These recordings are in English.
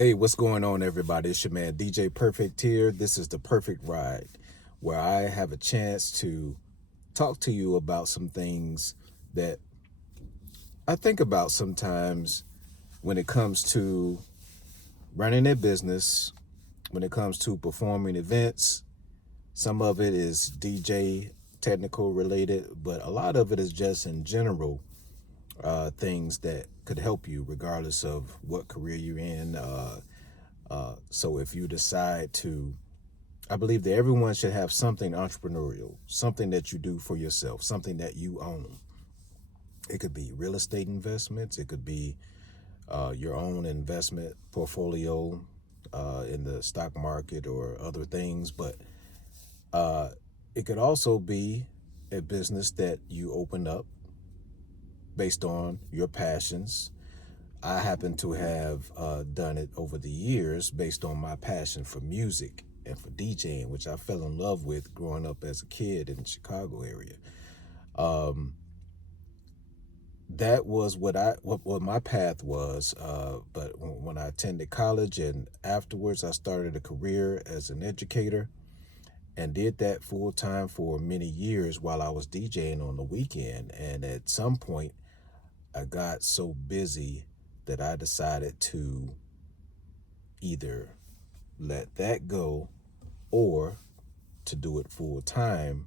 Hey, what's going on, everybody? It's your man DJ Perfect here. This is the Perfect Ride, where I have a chance to talk to you about some things that I think about sometimes when it comes to running a business, when it comes to performing events. Some of it is DJ technical related, but a lot of it is just in general things that could help you regardless of what career you're in. So if you decide to I believe that everyone should have something entrepreneurial, something that you do for yourself, something that you own. It could be real estate investments, it could be your own investment portfolio in the stock market or other things, but uh, it could also be a business that you open up based on your passions. I happen to have done it over the years based on my passion for music and for DJing, which I fell in love with growing up as a kid in the Chicago area. Um, that was what my path was. But when I attended college and afterwards, I started a career as an educator and did that full time for many years while I was DJing on the weekend. And at some point, I got so busy that I decided to either let that go or to do it full time.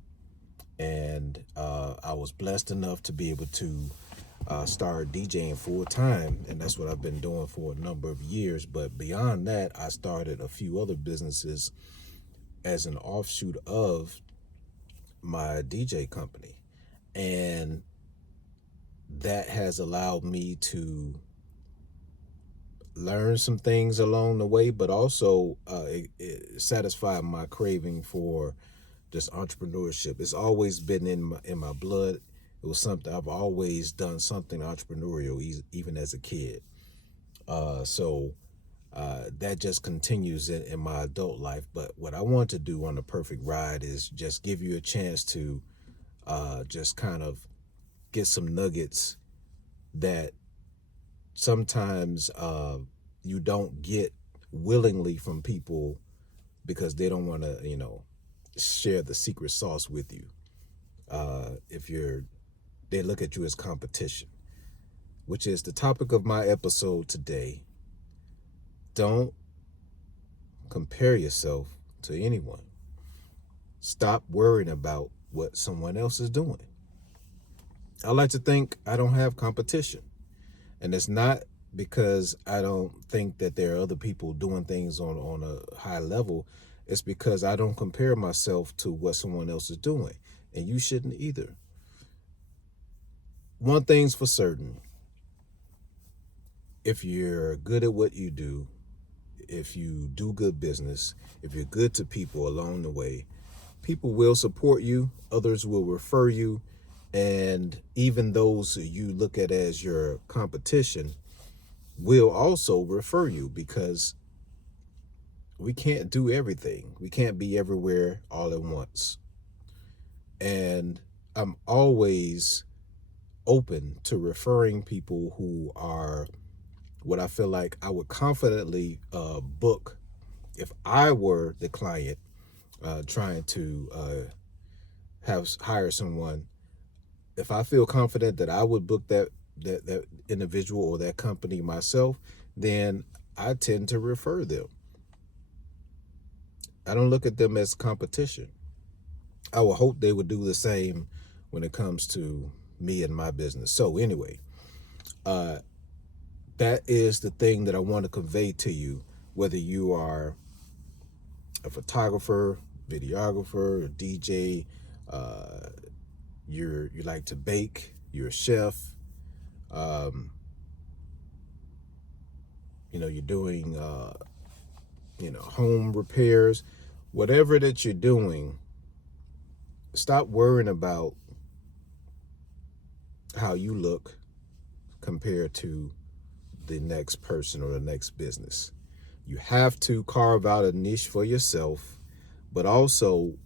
And I was blessed enough to be able to start DJing full time. And that's what I've been doing for a number of years. But beyond that, I started a few other businesses as an offshoot of my DJ company. And that has allowed me to learn some things along the way, but also it satisfied my craving for just entrepreneurship. It's always been in my blood. It was something I've always done something entrepreneurial, even as a kid. So that just continues in my adult life. But what I want to do on the Perfect Ride is just give you a chance to just kind of get some nuggets that sometimes you don't get willingly from people because they don't want to, share the secret sauce with you. If they look at you as competition, which is the topic of my episode today. Don't compare yourself to anyone. Stop worrying about what someone else is doing. I like to think I don't have competition. And it's not because I don't think that there are other people doing things on a high level. It's because I don't compare myself to what someone else is doing. And you shouldn't either. One thing's for certain. If you're good at what you do, if you do good business, if you're good to people along the way, people will support you, others will refer you, and even those you look at as your competition will also refer you because we can't do everything. We can't be everywhere all at once. And I'm always open to referring people who are what I feel like I would confidently book if I were the client trying to hire someone. If I feel confident that I would book that individual or that company myself, then I tend to refer them. I don't look at them as competition. I would hope they would do the same when it comes to me and my business. So anyway, uh, that is the thing that I want to convey to you, whether you are a photographer, videographer, a DJ, uh, you like to bake, you're a chef, um, you're doing home repairs, whatever that you're doing, stop worrying about how you look compared to the next person or the next business. You have to carve out a niche for yourself, but also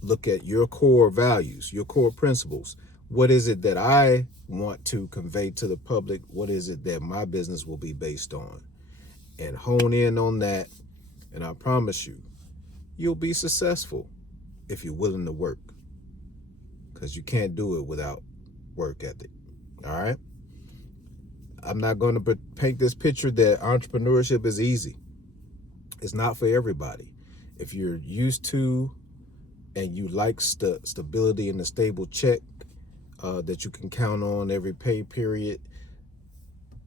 look at your core values, your core principles. What is it that I want to convey to the public? What is it that my business will be based on? and hone in on that. And I promise you, you'll be successful if you're willing to work, because you can't do it without work ethic. All right. I'm not going to paint this picture that entrepreneurship is easy. It's not for everybody. If you're used to and you like stability and a stable check that you can count on every pay period,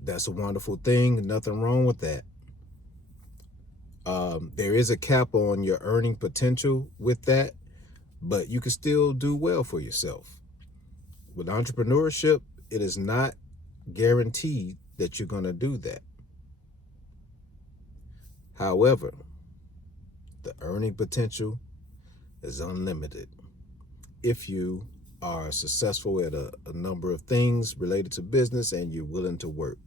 that's a wonderful thing. Nothing wrong with that. There is a cap on your earning potential with that, but you can still do well for yourself. With entrepreneurship, it is not guaranteed that you're going to do that. However, the earning potential is unlimited if you are successful at a number of things related to business and you're willing to work.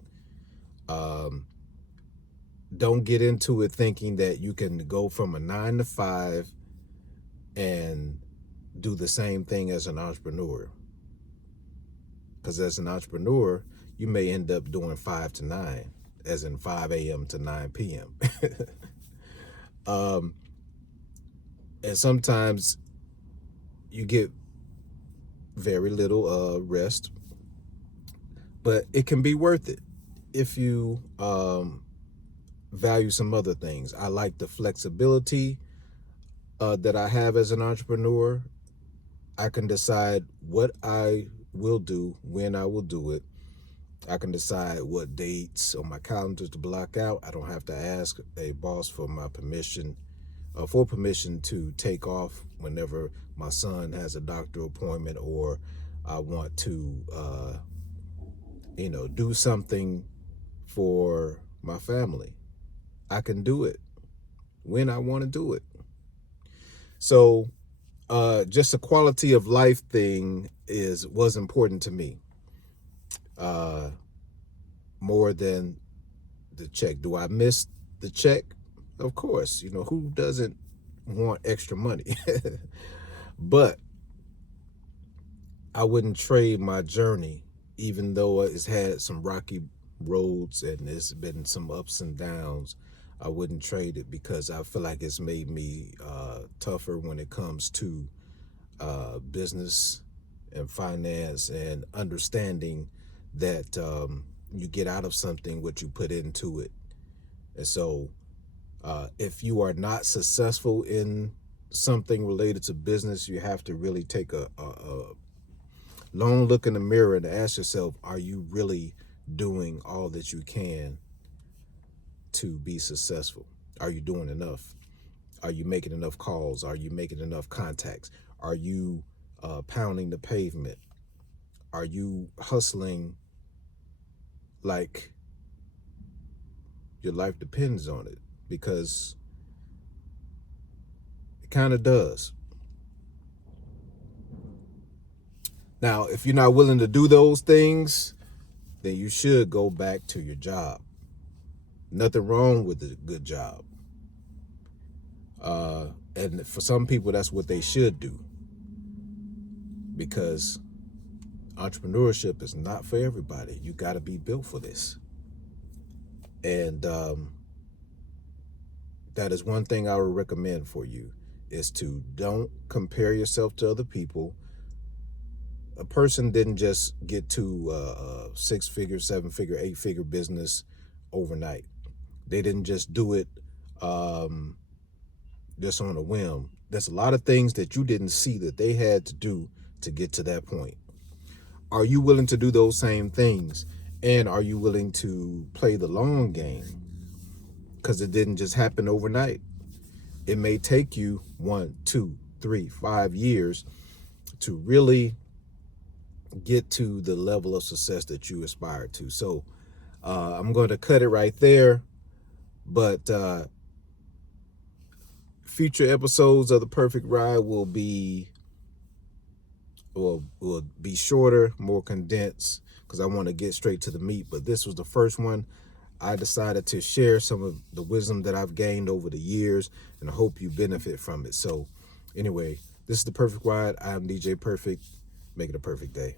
Don't get into it thinking that you can go from a 9 to 5 and do the same thing as an entrepreneur. Because as an entrepreneur, you may end up doing 5 to 9, as in 5 a.m. to 9 p.m. And sometimes you get very little rest, but it can be worth it if you value some other things. I like the flexibility that I have as an entrepreneur. I can decide what I will do, when I will do it. I can decide what dates on my calendar to block out. I don't have to ask a boss for my permission, to take off whenever my son has a doctor appointment, or I want to, do something for my family. I can do it when I want to do it. So just a quality of life thing was important to me, more than the check. Do I miss the check? Of course. Who doesn't want extra money? But I wouldn't trade my journey, even though it's had some rocky roads and there's been some ups and downs. I wouldn't trade it, because I feel like it's made me tougher when it comes to business and finance, and understanding that you get out of something what you put into it. And so if you are not successful in something related to business, you have to really take a long look in the mirror and ask yourself, are you really doing all that you can to be successful? Are you doing enough? Are you making enough calls? Are you making enough contacts? Are you pounding the pavement? Are you hustling like your life depends on it? Because it kind of does. Now, if you're not willing to do those things, then you should go back to your job. Nothing wrong with a good job. And for some people, that's what they should do, because entrepreneurship is not for everybody. You got to be built for this. And that is one thing I would recommend for you, is to don't compare yourself to other people. A person didn't just get to a 6-figure, 7-figure, 8-figure business overnight. They didn't just do it just on a whim. There's a lot of things that you didn't see that they had to do to get to that point. Are you willing to do those same things? And are you willing to play the long game? Because it didn't just happen overnight. It may take you 1, 2, 3, 5 years to really get to the level of success that you aspire to. So I'm going to cut it right there. But future episodes of The Perfect Ride will be shorter, more condensed, because I want to get straight to the meat. But this was the first one. I decided to share some of the wisdom that I've gained over the years, and I hope you benefit from it. So anyway, this is The Perfect Ride. I'm DJ Perfect. Make it a perfect day.